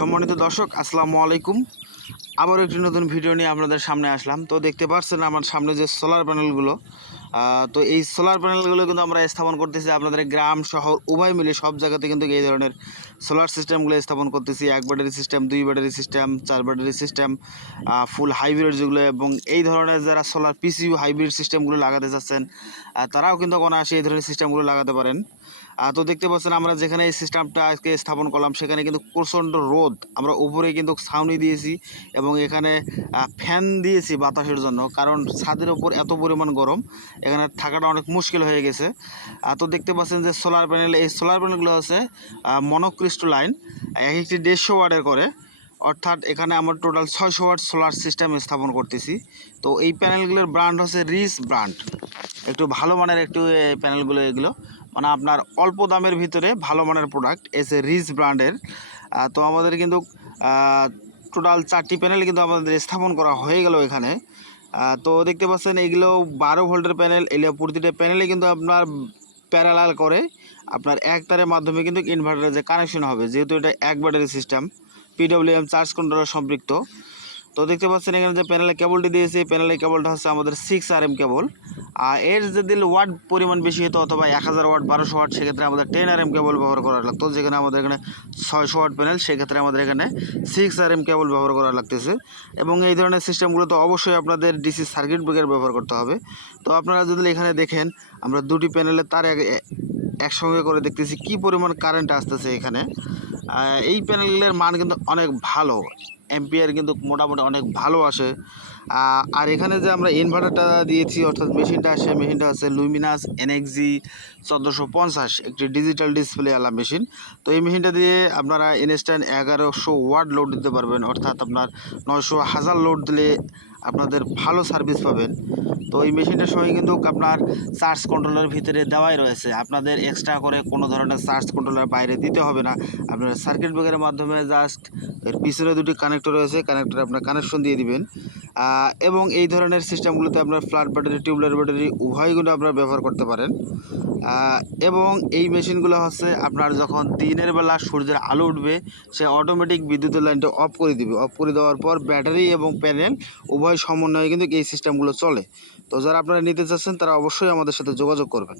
সম্মানিত দর্শক, আসসালামু আলাইকুম। আবারও একটি নতুন ভিডিও নিয়ে আপনাদের সামনে আসলাম। তো দেখতে পাচ্ছেন আমার সামনে যে সোলার প্যানেলগুলো, তো এই সোলার প্যানেলগুলো কিন্তু আমরা স্থাপন করতেছি আপনাদের গ্রাম শহর উভয় মিলে সব জায়গাতে কিন্তু এই ধরনের সোলার সিস্টেমগুলো স্থাপন করতেছি। 1 battery system, 2 battery system, 4 battery system, full hybrid যেগুলো, এবং এই ধরনের যারা সোলার পিসিইউ হাইব্রিড সিস্টেমগুলো লাগাতে চাচ্ছেন তারাও কিন্তু অনায়াসে এই ধরনের সিস্টেমগুলো লাগাতে পারেন। তো দেখতে পাচ্ছেন আমরা যেখানে এই সিস্টেমটা আজকে স্থাপন করলাম সেখানে কিন্তু প্রচণ্ড রোদ, আমরা উপরে কিন্তু ছাউনি দিয়েছি এবং এখানে ফ্যান দিয়েছি বাতাসের জন্য, কারণ ছাদের ওপর এত পরিমাণ গরম এখানে থাকাটা অনেক মুশকিল হয়ে গেছে। তো দেখতে পাচ্ছেন যে সোলার প্যানেল, এই সোলার প্যানেলগুলো হচ্ছে মনোক্রিস্টালাইন, এক একটি 150 ওয়াটের করে, অর্থাৎ এখানে আমরা টোটাল 600 ওয়াট সোলার সিস্টেম স্থাপন করতেছি। তো এই প্যানেলগুলোর ব্র্যান্ড হচ্ছে রিচ ব্র্যান্ড, একটু ভালো মানের একটু প্যানেলগুলো, এগুলো মানে আপনার অল্প দামের ভিতরে ভালো মানের প্রোডাক্ট এসে রিচ ব্র্যান্ডের। তো আমাদের কিন্তু টোটাল 4টি প্যানেল কিন্তু আমাদের স্থাপন করা হয়ে গেল এখানে। তো দেখতে পাচ্ছেন এগুলো 12 ভোল্টের প্যানেল, এগুলো প্রতিটা প্যানেলে কিন্তু আপনার প্যারালাল করে আপনার এক তারের মাধ্যমে কিন্তু ইনভার্টারের যে কানেকশন হবে, যেহেতু এটা 1 battery system, PWM charge controller সম্পৃক্ত। তো দেখতে পাচ্ছেন এখানে যে প্যানেলে কেবলটি দিয়েছে, প্যানেলের কেবলটা হচ্ছে আমাদের 6RM কেবল। আর এর যদি ওয়াট পরিমাণ বেশি হতো অথবা 1000 ওয়াট 1200 ওয়াট, সেক্ষেত্রে আমাদের 10RM কেবল ব্যবহার করা লাগতো। যেখানে আমাদের এখানে 600 ওয়াট প্যানেল, সেক্ষেত্রে আমাদের এখানে 6RM কেবল ব্যবহার করা লাগতেছে। এবং এই ধরনের সিস্টেমগুলো তো অবশ্যই আপনাদের ডিসি সার্কিট ব্রেকার ব্যবহার করতে হবে। তো আপনারা যদি এখানে দেখেন আমরা দুটি প্যানেলের তার একসঙ্গে করে দেখতেছি কি পরিমাণ কারেন্ট আসতেছে এখানে। এই প্যানেলের মান কিন্তু অনেক ভালো, অ্যাম্পিয়ার কিন্তু মোটামুটি অনেক ভালো আসে। আর এখানে যে আমরা ইনভার্টারটা দিয়েছি অর্থাৎ মেশিনটা আছে লুমিনাস NXG 1450, একটি ডিজিটাল ডিসপ্লে আলা মেশিন। তো এই মেশিনটা দিয়ে আপনারা ইনস্ট্যান্ট 1100 ওয়াট লোড দিতে পারবেন, অর্থাৎ আপনার 900,000 লোড দিলে আপনাদের ভালো সার্ভিস পাবেন। তো এই মেশিনটার সঙ্গে কিন্তু আপনার চার্জ কন্ট্রোলের ভিতরে দেওয়াই রয়েছে, আপনাদের এক্সট্রা করে কোনো ধরনের চার্জ কন্ট্রোলার বাইরে দিতে হবে না। আপনার সার্কিট ব্রেকারের মাধ্যমে জাস্ট এর পিছনে দুটি কানেক্টর রয়েছে, কানেক্টরে আপনার কানেকশন দিয়ে দিবেন। এবং এই ধরনের সিস্টেমগুলোতে আপনার ফ্ল্যাট ব্যাটারি, টিউবলার ব্যাটারি উভয়গুলো আপনারা ব্যবহার করতে পারেন। এবং এই মেশিনগুলো হচ্ছে আপনার যখন দিনের বেলা সূর্যের আলো উঠবে, সে অটোমেটিক বিদ্যুতের লাইনটা অফ করে দিবে। অফ করে দেওয়ার পর ব্যাটারি এবং প্যানেল উভয় সমন্বয়ে কিন্তু এই সিস্টেমগুলো চলে। তো যারা আপনারা নিতে চাচ্ছেন তারা অবশ্যই আমাদের সাথে যোগাযোগ করবেন।